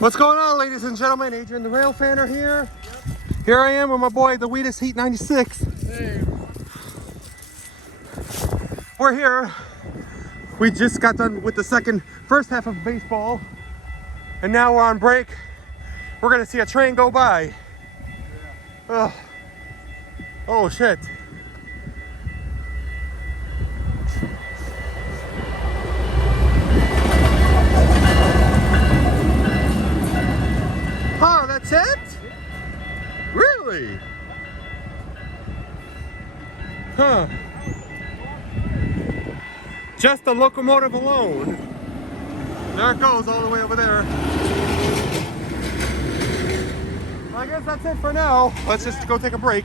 What's going on, ladies and gentlemen? Adrian the Rail Fanner here. Yep. Here I am with my boy, the Wheatus Heat 96. Hey. We're here. We just got done with the first half of baseball, and now we're on break. We're gonna see a train go by. Yeah. Oh shit. Huh, that's it? Really? Huh. Just the locomotive alone. There it goes all the way over there. I guess that's it for now. Let's just go take a break.